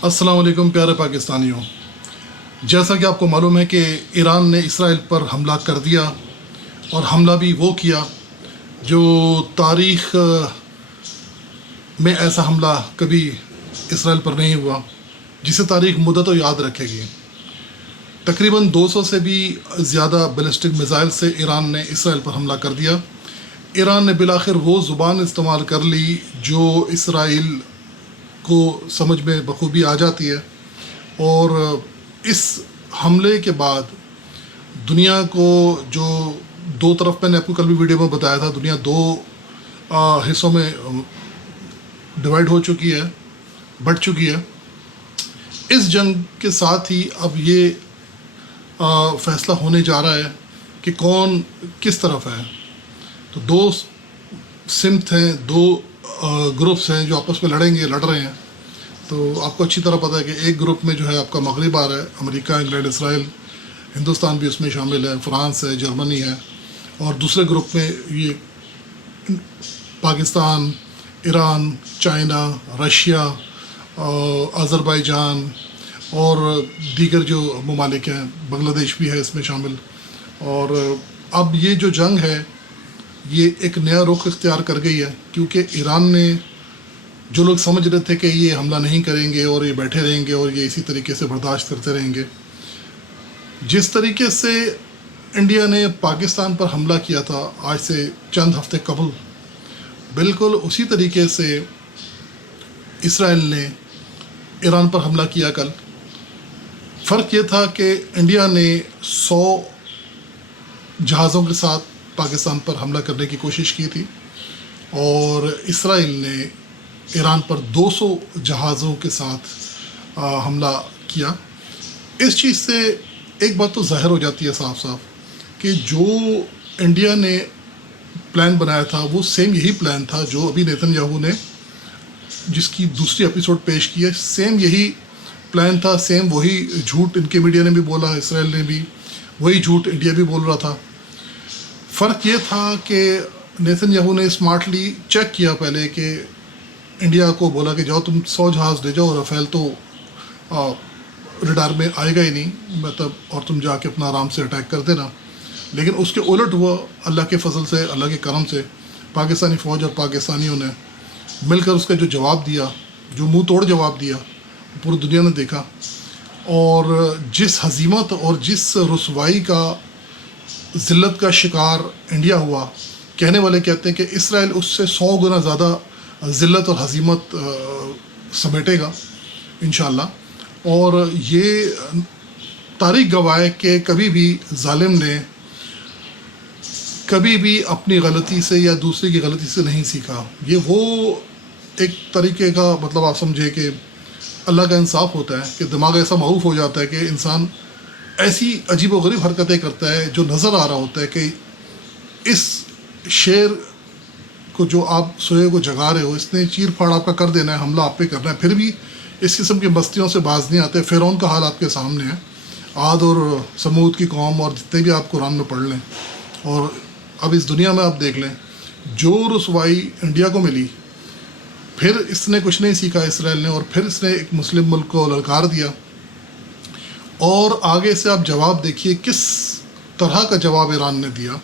अस्सलाम वालेकुम प्यारे पाकिस्तानियों। जैसा कि आपको मालूम है कि ईरान ने इसराइल पर हमला कर दिया और हमला भी वो किया जो तारीख़ में ऐसा हमला कभी इसराइल पर नहीं हुआ, जिसे तारीख़ मुद्दतों याद रखेगी। तकरीबन 200 से भी ज़्यादा बैलिस्टिक मिसाइल से ईरान ने इसराइल पर हमला कर दिया। ईरान ने बिलाखिर वो ज़ुबान इस्तेमाल कर ली जो इसराइल को समझ में बखूबी आ जाती है, और इस हमले के बाद दुनिया को जो दो तरफ, मैंने आपको कल भी वीडियो में बताया था, दुनिया दो हिस्सों में डिवाइड हो चुकी है, बढ़ चुकी है। इस जंग के साथ ही अब ये फ़ैसला होने जा रहा है कि कौन किस तरफ है। तो दो सिमत हैं, दो ग्रुप्स हैं जो आपस में लड़ रहे हैं। तो आपको अच्छी तरह पता है कि एक ग्रुप में जो है आपका मगरिब आ रहा है, अमेरिका, इंग्लैंड, इसराइल, हिंदुस्तान भी उसमें शामिल है, फ्रांस है, जर्मनी है। और दूसरे ग्रुप में ये Pakistan, Iran, China, Russia, Azerbaijan और दीगर जो ममालिक हैं, बांग्लादेश भी है इसमें शामिल। और अब ये जो जंग है ये एक नया रुख इख्तियार कर गई है, क्योंकि ईरान ने, जो लोग समझ रहे थे कि ये हमला नहीं करेंगे और ये बैठे रहेंगे और ये इसी तरीके से बर्दाश्त करते रहेंगे, जिस तरीके से इंडिया ने पाकिस्तान पर हमला किया था आज से चंद हफ्ते कबल, बिल्कुल उसी तरीके से इसराइल ने ईरान पर हमला किया कल। फ़र्क ये था कि इंडिया ने 100 जहाज़ों के साथ पाकिस्तान पर हमला करने की कोशिश की थी और इसराइल ने ईरान पर 200 जहाज़ों के साथ हमला किया। इस चीज़ से एक बात तो ज़ाहिर हो जाती है साफ साफ कि जो इंडिया ने प्लान बनाया था वो सेम यही प्लान था जो अभी नेतन्याहू ने, जिसकी दूसरी एपिसोड पेश की है, सेम यही प्लान था, सेम वही झूठ इनके मीडिया ने भी बोला, इसराइल ने भी वही झूठ इंडिया भी बोल रहा था। फ़र्क ये था कि नेतन्याहू ने स्मार्टली चेक किया पहले कि इंडिया को बोला कि जाओ तुम 100 जहाज़ ले जाओ, राफेल तो रडार में आएगा ही नहीं, मतलब, और तुम जाके अपना आराम से अटैक कर देना। लेकिन उसके उलट हुआ, अल्लाह के फजल से, अल्लाह के करम से पाकिस्तानी फ़ौज और पाकिस्तानियों ने मिलकर उसका जो जवाब दिया, जो मुंह तोड़ जवाब दिया, पूरी दुनिया ने देखा। और जिस हज़ीमत और जिस रुसवाई का, ज़िल्लत का शिकार इंडिया हुआ, कहने वाले कहते हैं कि इसराइल उससे 100 गुना ज़्यादा ज़िल्लत और हज़ीमत समेटेगा इंशाअल्लाह। और ये तारीख़ गवाह है कि कभी भी ज़ालिम ने कभी भी अपनी गलती से या दूसरे की गलती से नहीं सीखा। ये वो एक तरीके का, मतलब आप समझे कि अल्लाह का इंसाफ होता है कि दिमाग ऐसा मऊफ़ हो जाता है कि इंसान ऐसी अजीब व गरीब हरकतें करता है जो नज़र आ रहा होता है कि इस शेर को जो आप सोए को जगा रहे हो, इसने चीर फाड़ आपका कर देना है, हमला आप पे करना है, फिर भी इस किस्म की बस्तियों से बाज नहीं आते। फ़िरौन का हाल आपके सामने है, आद और समूद की कौम, और जितने भी आप कुरान में पढ़ लें और अब इस दुनिया में आप देख लें, जो रुसवाई इंडिया को मिली, फिर इसने कुछ नहीं सीखा इसराइल ने, और फिर इसने एक मुस्लिम मुल्क को ललकार दिया। और आगे से आप जवाब देखिए किस तरह का जवाब ईरान ने दिया।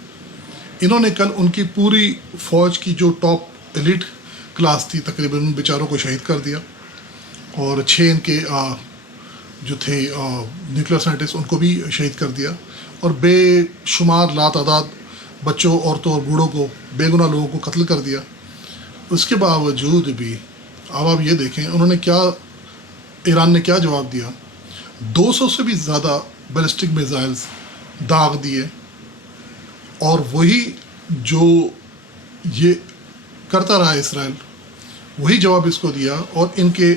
इन्होंने कल उनकी पूरी फ़ौज की जो टॉप एलिट क्लास थी, तकरीबन उन बेचारों को शहीद कर दिया, और 6 इनके जो थे न्यूक्लियर साइंटिस्ट, उनको भी शहीद कर दिया, और बेशुमार लातादाद बच्चों, औरतों और बूढ़ों को, बेगुनाह लोगों को कत्ल कर दिया। उसके बावजूद भी अब आप ये देखें उन्होंने क्या, ईरान ने क्या जवाब दिया। 200 से भी ज़्यादा बैलिस्टिक मिसाइल्स दाग दिए, और वही जो ये करता रहा इसराइल, वही जवाब इसको दिया। और इनके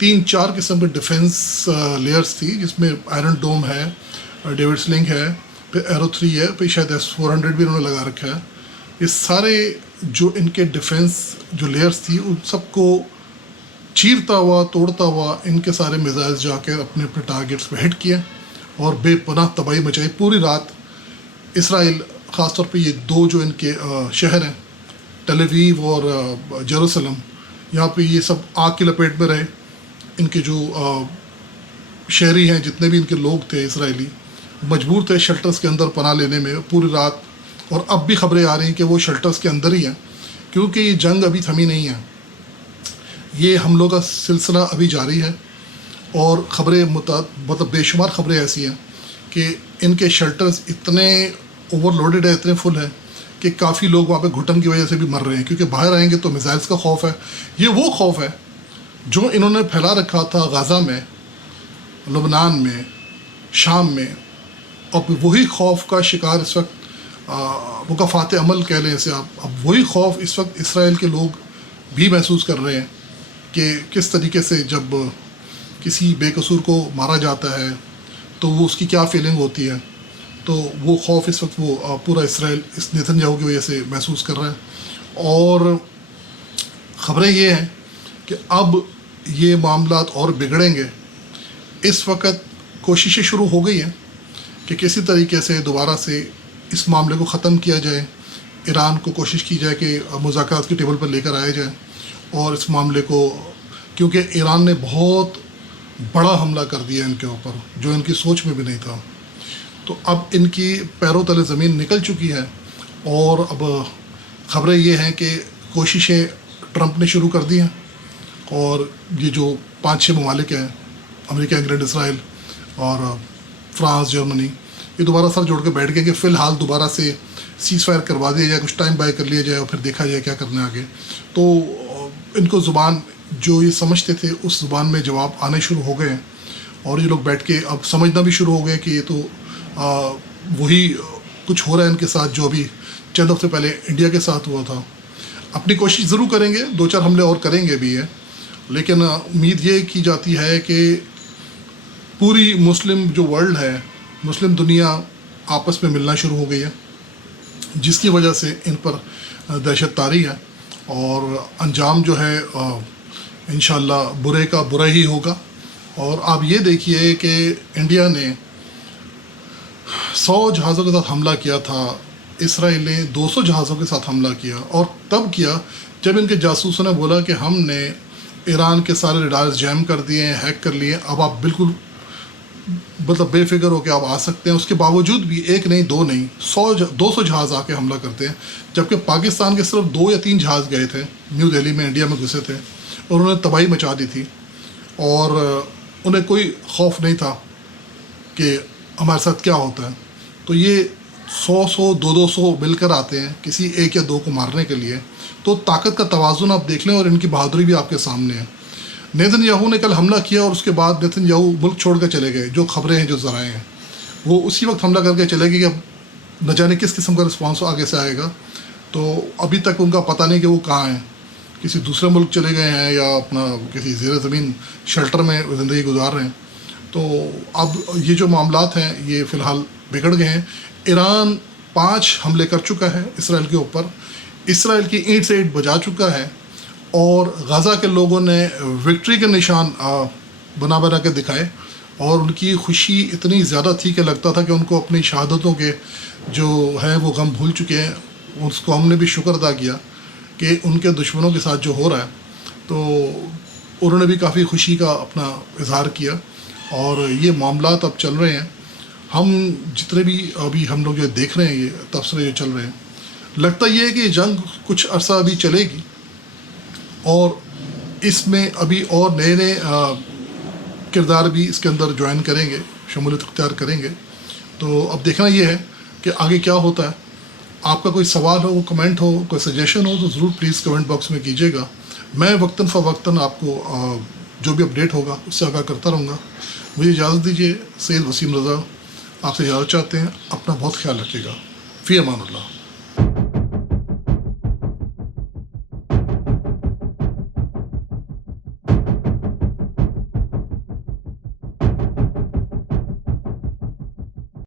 3-4 किस्म के डिफेंस लेयर्स थी, जिसमें आयरन डोम है, डेविड स्लिंग है, फिर एरो 3 है, फिर शायद S-400 भी उन्होंने लगा रखा है। ये सारे जो इनके डिफेंस जो लेयर्स थी, उन सबको चीरता हुआ, तोड़ता हुआ इनके सारे मिसाइल्स जाकर अपने अपने टारगेट्स पे हिट किए और बेपनाह तबाही मचाई। पूरी रात इसराइल, ख़ासतौर पे ये दो जो इनके शहर हैं, टेल अवीव और जेरूसलम, यहाँ पे ये सब आग की लपेट में रहे। ان کے جو شہری ہیں جتنے بھی ان کے لوگ تھے اسرائیلی مجبور تھے شیلٹرز کے اندر پناہ لینے میں پوری رات، اور اب بھی خبریں آ رہی ہیں کہ وہ شیلٹرز کے اندر ہی ہیں، کیونکہ یہ جنگ ابھی تھمی نہیں ہے، یہ حملوں کا سلسلہ ابھی جاری ہے، اور خبریں مطلب بے شمار خبریں ایسی ہیں کہ ان کے شیلٹرز اتنے اوور لوڈڈ ہیں، اتنے فل ہیں کہ کافی لوگ وہاں پہ گھٹن کی وجہ سے بھی مر رہے ہیں، کیونکہ باہر آئیں گے تو میزائلز کا خوف ہے۔ یہ وہ خوف ہے جو انہوں نے پھیلا رکھا تھا غزہ میں، لبنان میں، شام میں، اور وہی خوف کا شکار اس وقت مکافات عمل کہہ لیں اسے آپ، اب وہی خوف اس وقت اسرائیل کے لوگ بھی محسوس کر رہے ہیں کہ کس طریقے سے جب کسی بے قصور کو مارا جاتا ہے تو وہ اس کی کیا فیلنگ ہوتی ہے، تو وہ خوف اس وقت وہ پورا اسرائیل اس نیتن یاہو کی وجہ سے محسوس کر رہا ہے۔ اور خبریں یہ ہیں کہ اب یہ معاملات اور بگڑیں گے۔ اس وقت کوششیں شروع ہو گئی ہیں کہ کسی طریقے سے دوبارہ سے اس معاملے کو ختم کیا جائے، ایران کو کوشش کی جائے کہ مذاکرات کی ٹیبل پر لے کر آیا جائے، اور اس معاملے کو، کیونکہ ایران نے بہت بڑا حملہ کر دیا ان کے اوپر جو ان کی سوچ میں بھی نہیں تھا، تو اب ان کی پیروں تلے زمین نکل چکی ہے، اور اب خبریں یہ ہیں کہ کوششیں ٹرمپ نے شروع کر دی ہیں، اور یہ جو 5-6 ممالک ہیں، امریکہ، انگلینڈ، اسرائیل اور فرانس، جرمنی، یہ دوبارہ سر جوڑ کے بیٹھ گئے کہ فی الحال دوبارہ سے سیز فائر کروا دیا جائے، کچھ ٹائم بائی کر لیا جائے، اور پھر دیکھا جائے کیا کرنا ہے آگے۔ تو ان کو زبان جو یہ سمجھتے تھے اس زبان میں جواب آنے شروع ہو گئے ہیں، اور یہ لوگ بیٹھ کے اب سمجھنا بھی شروع ہو گئے کہ یہ تو وہی کچھ ہو رہا ہے ان کے ساتھ جو ابھی چند ہفتے پہلے انڈیا کے ساتھ ہوا تھا۔ اپنی کوشش ضرور کریں گے، 2-4 حملے اور کریں گے بھی ہے، لیکن امید یہ کی جاتی ہے کہ پوری مسلم جو ورلڈ ہے، مسلم دنیا آپس میں ملنا شروع ہو گئی ہے، جس کی وجہ سے ان پر دہشت طاری ہے، اور انجام جو ہے انشاءاللہ برے کا برا ہی ہوگا۔ اور آپ یہ دیکھیے کہ انڈیا نے 100 جہازوں کے ساتھ حملہ کیا تھا، اسرائیل نے 200 جہازوں کے ساتھ حملہ کیا، اور تب کیا جب ان کے جاسوسوں نے بولا کہ ہم نے ایران کے سارے ریڈارز جیم کر دیے ہیں، ہیک کر لیے، اب آپ بالکل مطلب بے فکر ہو کے آپ آ سکتے ہیں۔ اس کے باوجود بھی 1 نہیں 2 نہیں 200 جہاز آ کے حملہ کرتے ہیں، جبکہ پاکستان کے صرف 2 یا 3 جہاز گئے تھے نیو دہلی میں، انڈیا میں گھسے تھے، اور انہوں نے تباہی مچا دی تھی، اور انہیں کوئی خوف نہیں تھا کہ ہمارے ساتھ کیا ہوتا ہے۔ تو یہ 100 200 مل کر آتے ہیں کسی 1 یا 2 کو مارنے کے لیے، تو طاقت کا توازن آپ دیکھ لیں، اور ان کی بہادری بھی آپ کے سامنے ہے۔ نیتن یاہو نے کل حملہ کیا، اور اس کے بعد نیتن یاہو ملک چھوڑ کر چلے گئے، جو خبریں ہیں، جو ذرائع ہیں، وہ اسی وقت حملہ کر کے چلے گئے کہ اب نہ جانے کس قسم کا رسپانس آگے سے آئے گا۔ تو ابھی تک ان کا پتہ نہیں کہ وہ کہاں ہیں، کسی دوسرے ملک چلے گئے ہیں یا اپنا کسی زیر زمین شیلٹر میں زندگی گزار رہے ہیں۔ تو اب یہ جو معاملات ہیں یہ فی الحال بگڑ گئے ہیں۔ ایران 5 حملے کر چکا ہے اسرائیل کے اوپر، اسرائیل کی اینٹ سے اینٹ بجا چکا ہے، اور غزہ کے لوگوں نے وکٹری کے نشان بنا کے دکھائے، اور ان کی خوشی اتنی زیادہ تھی کہ لگتا تھا کہ ان کو اپنی شہادتوں کے جو ہیں وہ غم بھول چکے ہیں۔ اس کو ہم نے بھی شکر ادا کیا کہ ان کے دشمنوں کے ساتھ جو ہو رہا ہے، تو انہوں نے بھی کافی خوشی کا اپنا اظہار کیا، اور یہ معاملات اب چل رہے ہیں۔ ہم جتنے بھی ابھی ہم لوگ جو دیکھ رہے ہیں، یہ تبصرے جو چل رہے ہیں، لگتا یہ ہے کہ یہ جنگ کچھ عرصہ ابھی چلے گی، اور اس میں ابھی اور نئے کردار بھی اس کے اندر جوائن کریں گے، شمولیت اختیار کریں گے۔ تو اب دیکھنا یہ ہے کہ آگے کیا ہوتا ہے۔ آپ کا کوئی سوال ہو، کمنٹ ہو، کوئی سجیشن ہو، تو ضرور پلیز کمنٹ باکس میں کیجیے گا۔ میں وقتاً فوقتاً آپ کو جو بھی اپڈیٹ ہوگا اس سے آگاہ کرتا رہوں گا۔ مجھے اجازت دیجیے، سید وسیم رضا آپ سے اجازت چاہتے ہیں۔ اپنا بہت خیال رکھیے گا۔ فی امان اللہ۔